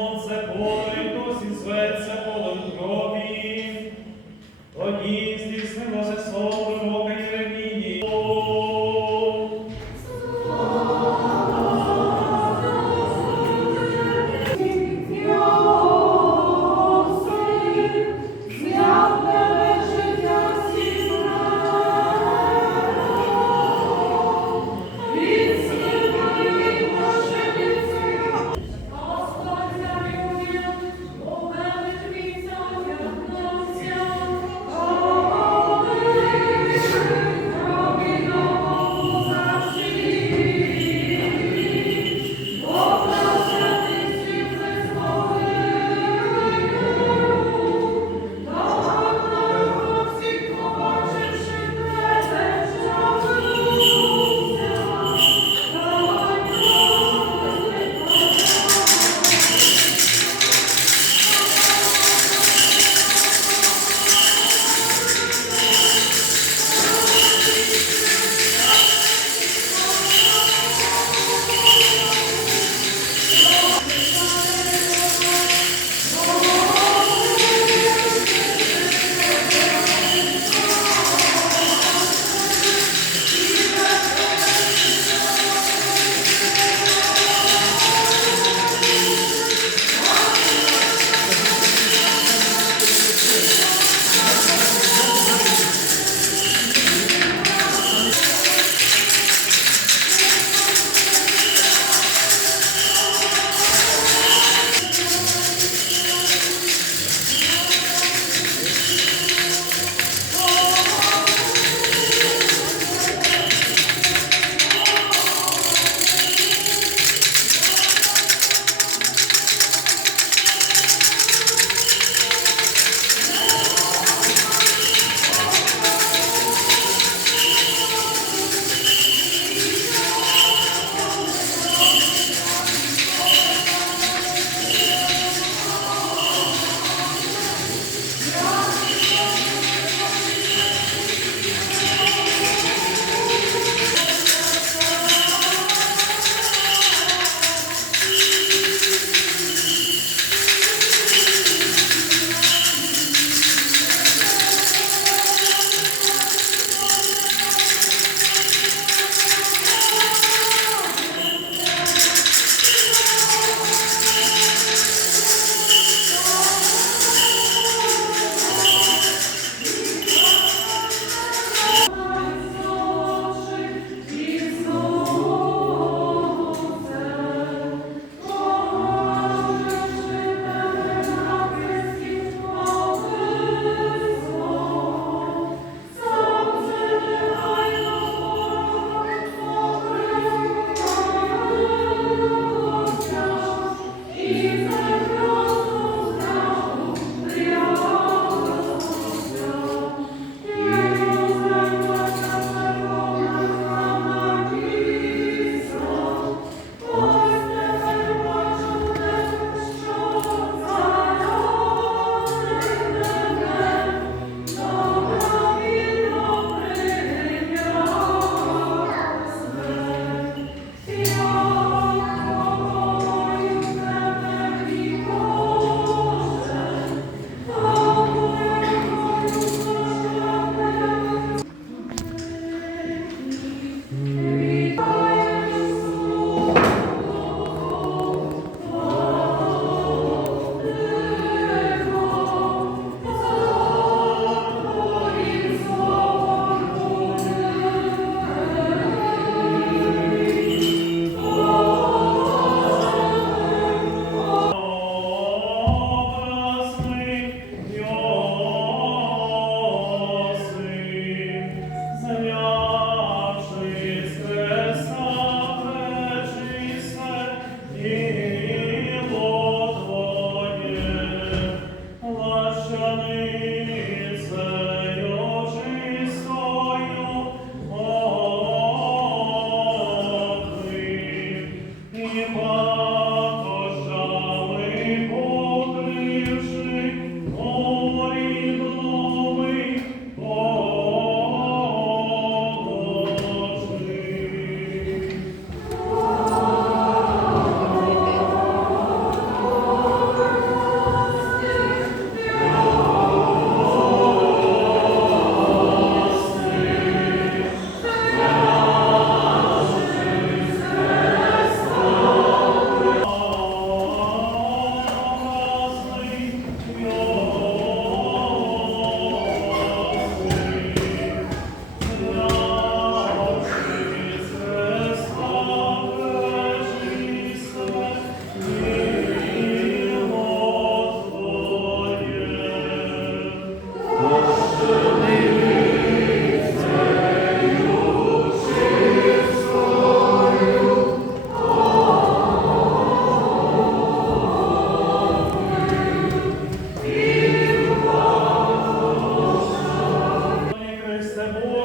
Once upon é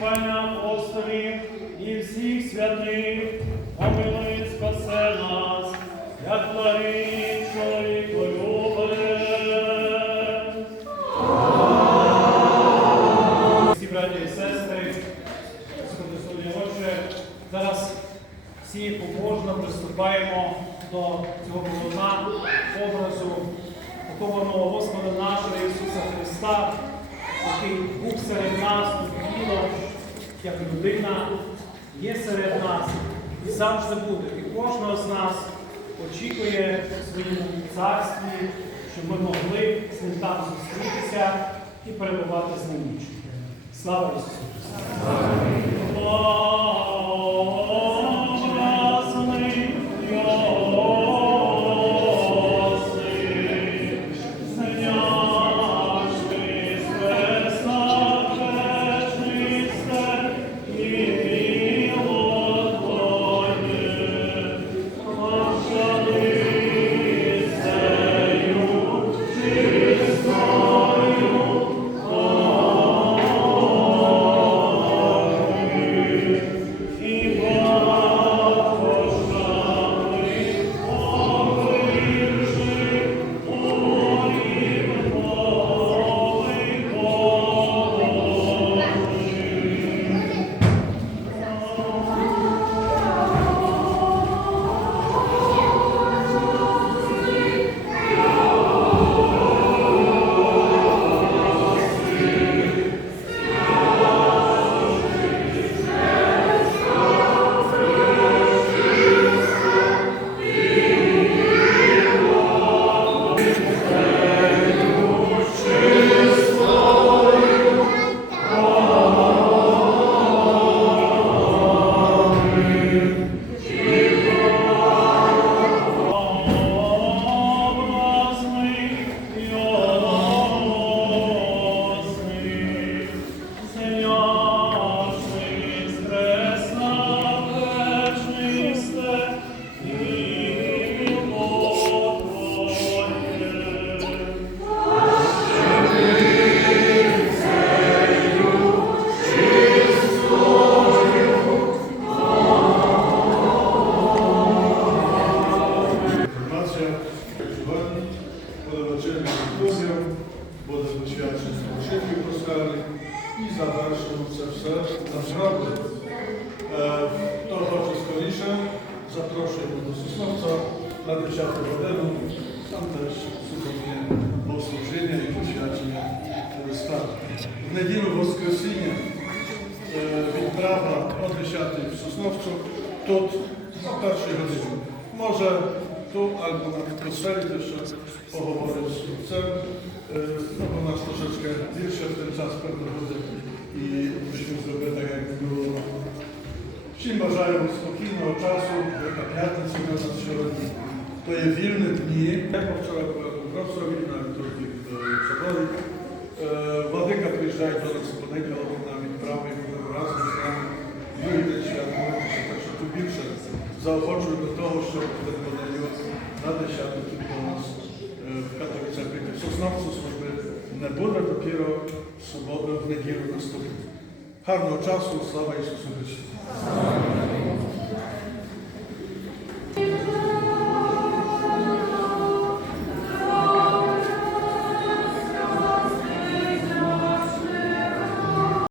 всехвальних апостолів, і всіх святих, помилуй спасе нас, як благий чоловіко любить. Всі браті і сестри, Господи, Отче, зараз всі побожно приступаємо до цього полотна образу похованого Господа нашого Ісуса Христа, який був серед нас, тіло, як людина, є серед нас і завжди буде. І кожного з нас очікує в своєму царстві, щоб ми могли з ним там зустрітися і перебувати з ним вічно. Слава Ісусу Неділю Воскресіння е, відправа о 10 в Сосновцю, тут на першій годині. Може tu albo na atmosferze też poговорив з отцем. Е, Ну, у нас трошечки більше в ten час приходить і musimy зробити як було. Всім бажаю спокійного часу, яка п'ятниця у нас сьогодні. То є вільні дні. Я вчора був у Вроцлаві, тут. Е, Владика приїжджає до нас в понеділок на відправи, будемо разом з нами. Другий день свят молитися, так що тут більше заохочую до того, щоб в подаю на 10 тут до нас е, в Катовіцях прийти. В Сосновцю служби не буде допіро в суботу, в неділю наступну. Гарного часу, слава Ісусу Христу!